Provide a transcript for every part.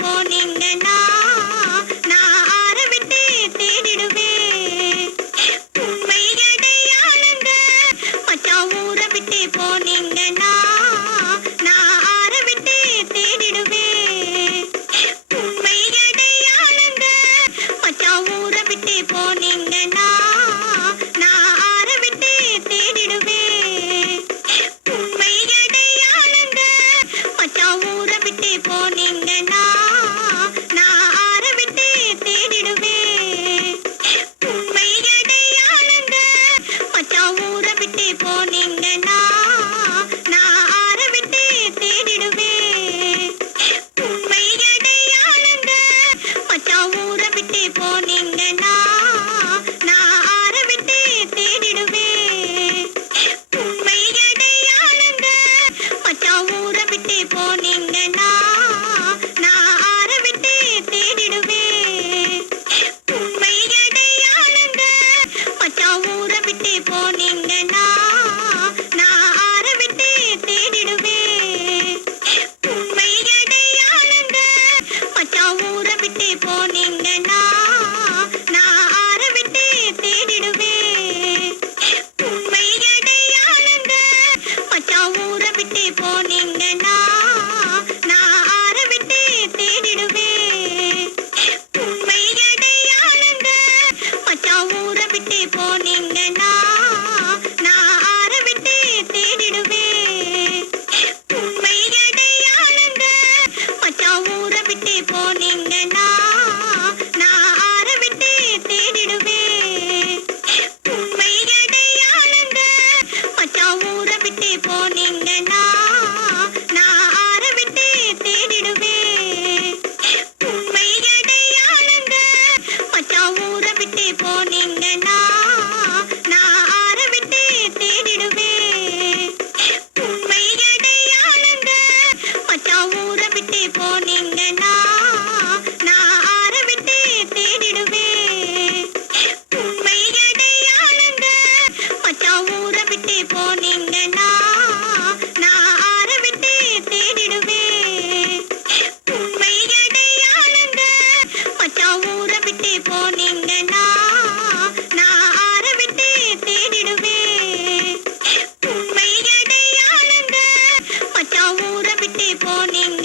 போனீங்கன்னா விட்டு போனீங்கன்னா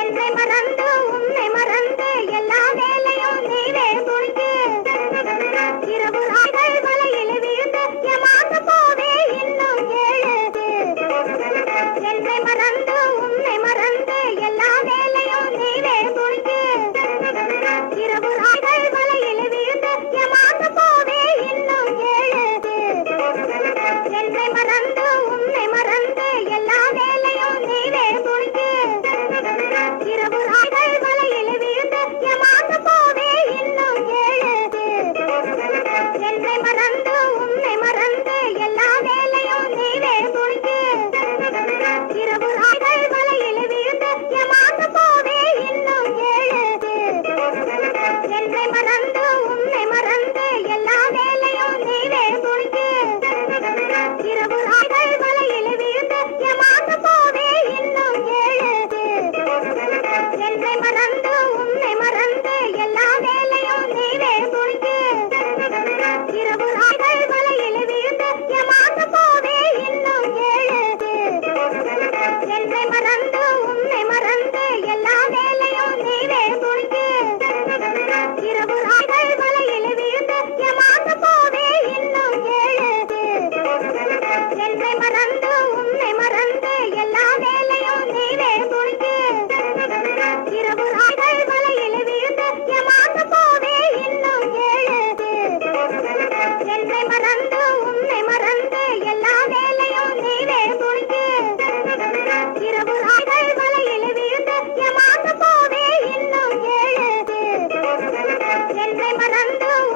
என்னை மறந்து என்னை மறந்து உன்னை மறந்து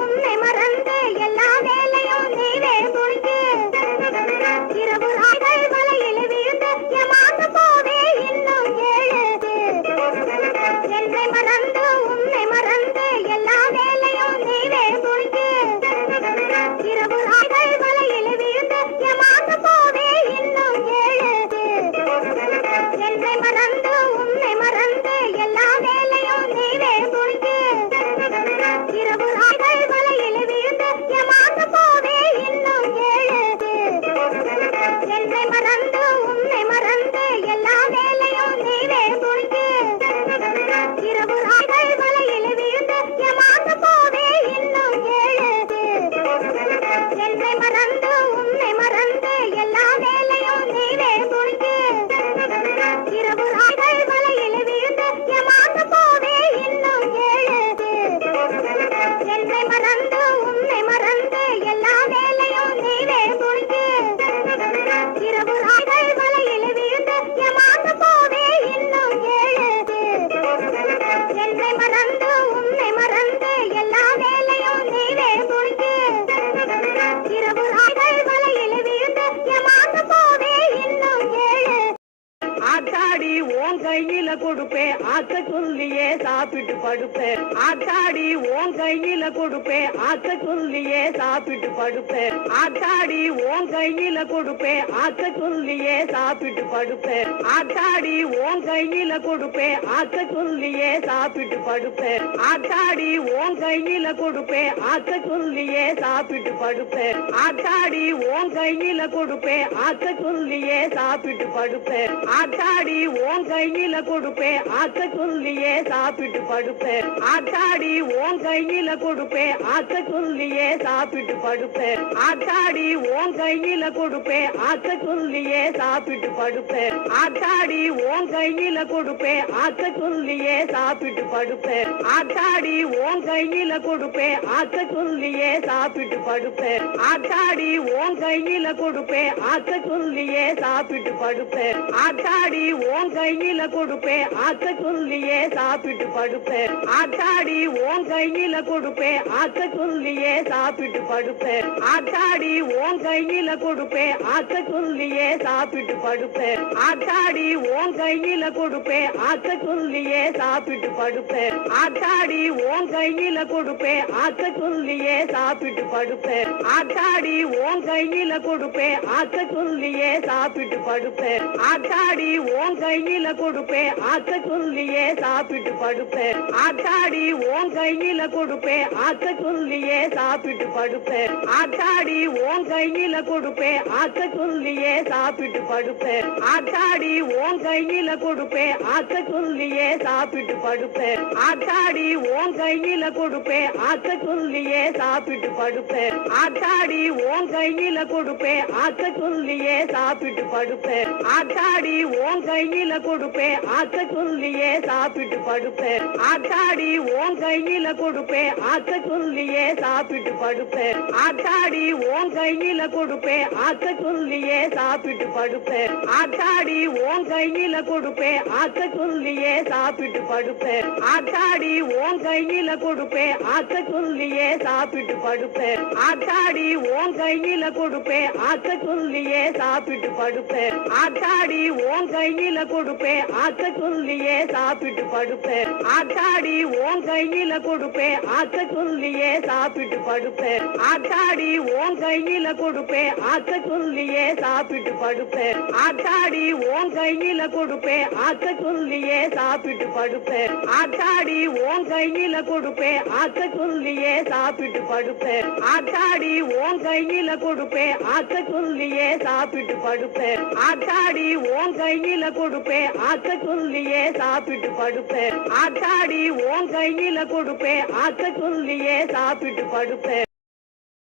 கையில கொடுப்பேன். ஆத்த சொல்லியே சாப்பிட்டு படுப்பேன். ஆத்தாடி உன் கையில கொடுப்பேன். ஆத்த சொல்லியே சாப்பிட்டு படுப்பேன். ஆத்தாடி உன் கையில கொடுப்பேன். ஆத்த சொல்லியே சாப்பிட்டு படுப்பேன். ஆத்தாடி உன் கையில கொடுப்பேன். ஆத்த சொல்லியே சாப்பிட்டு படுப்பேன். ஆத்தாடி உன் கையில கொடுப்பேன். ஆத்த சொல்லியே சாப்பிட்டு படுப்பேன். ஆத்தாடி உன் கையில கொடுப்பேன். ஆத்த சொல்லியே சாப்பிட்டு படுப்பேன். ஆத்தாடி உன் கையில கொடுப்பேன். ஆத்த சொல்லியே சாப்பிட்டு படுப்பேன். ஆத்தாடி ஓன் கையில கொடுப்பேன். ஆத்த சொல்லியே சாப்பிட்டு படுப்பேன். ஆத்தாடி ஓன் கையில கொடுப்பேன். ஆத்த சொல்லியே சாப்பிட்டு படுப்பேன். ஆத்தாடி ஓன் கையில கொடுப்பேன். ஆத்த சொல்லியே சாப்பிட்டு படுப்பேன். ஆத்தாடி ஓன் கையில கொடுப்பேன். ஆத்த சொல்லியே சாப்பிட்டு படுப்பேன். ஆத்தாடி ஓன் கையில கொடுப்பேன். ஆத்த சொல்லியே சாப்பிட்டு படுப்பேன். ஆத்தாடி ஓன் கையில கொடுப்பேன். ஆத்த சொல்லியே சாப்பிட்டு படுப்பேன். ஆத்தாடி ஓன் கையில கொடுப்பேன். ஆத்த சொல்லியே சாப்பிட்டு படுப்பேன். ஆத்தாடி ஓன் கையில கொடுப்பேன். ஆத்த சொல்லியே சாப்பிட்டு படுப்பேன். ஆத்தாடி ஓன் கையில கொடுப்பேன். ஆத்த சொல்லியே சாப்பிட்டு படுப்பேன். ஆத்தாடி ஓன் கையில கொடுப்பேன். ஆத்த சொல்லியே சாப்பிட்டு படுப்பேன். ஆத்தாடி ஓன் கையில கொடுப்பேன். ஆத்த சொல்லியே சாப்பிட்டு படுப்பேன். ஆத்தாடி ஓன் கையில கொடுப்பேன். ஆத்த சொல்லியே சாப்பிட்டு படுப்பேன். ஆத்தாடி உன் கையில கொடுப்பேன். ஆத்த சொல்லியே சாப்பிட்டு படுப்பேன். ஆத்தாடி ஓன் கையில கொடுப்பேன். ஆத்த சொல்லியே சாப்பிட்டு படுப்பேன். ஆத்தாடி ஓன் கையில கொடுப்பேன். ஆத்த சொல்லியே சாப்பிட்டு படுப்பேன். ஆத்தாடி ஓன் கையில கொடுப்பேன். ஆத்த சொல்லியே சாப்பிட்டு படுப்பேன். ஆத்தாடி ஓன் கையில கொடுப்பேன். ஆத்த சொல்லியே சாப்பிட்டு படுப்பேன். ஆத்தாடி ஓன் கையில கொடுப்பேன். ஆத்த சொல்லியே சாப்பிட்டு படுப்பேன். ஆத்தாடி ஓன் கையில கொடுப்பேன். ஆத்த சொல்லியே சாப்பிட்டு படுப்பேன். ஆத்தாடி ஓன் கையில கொடுப்பேன். ஆத்த சொல்லியே சாப்பிட்டு படுப்பேன். ஆத்தாடி ஓன் கையில கொடுப்பேன். ஆத்த சொல்லியே சாப்பிட்டு படுப்பேன். ஆத்தாடி ஓன் கையில கொடுப்பேன். ஆத்த சொல்லியே சாப்பிட்டு படுப்பேன். ஆத்தாடி ஓன் கையில கொடுப்பேன். ஆத்த சொல்லியே சாப்பிட்டு படுப்பேன். ஆத்தாடி ஓன் கையில கொடுப்பேன். ஆத்த சொல்லியே சாப்பிட்டு படுப்பேன் ஆத்தாடி உன் கையில கொடுப்பேன் ஆத்த சொல்லியே சாப்பிட்டு படுப்பேன் ஆத்தாடி உன் கையில கொடுப்பேன் ஆத்த சொல்லியே சாப்பிட்டு படுப்பேன் ஆத்தாடி உன் கையில கொடுப்பேன் ஆத்த சொல்லியே சாப்பிட்டு படுப்பேன் ஆத்தாடி உன் கையில கொடுப்பேன் ஆத்த சொல்லியே சாப்பிட்டு படுப்பேன் ஆத்தாடி உன் கையில கொடுப்பேன் ஆத்த சொல்லியே சாப்பிட்டு படுப்பேன் ஆத்தாடி உன் கையில கொடுப்பேன் ஆத்த சொல்லியே சாப்பிட்டு படுப்பேன். ஆத்தாடி உன் கையில கொடுப்பேன். ஆத்த சொல்லியே சாப்பிட்டு படுப்பேன்.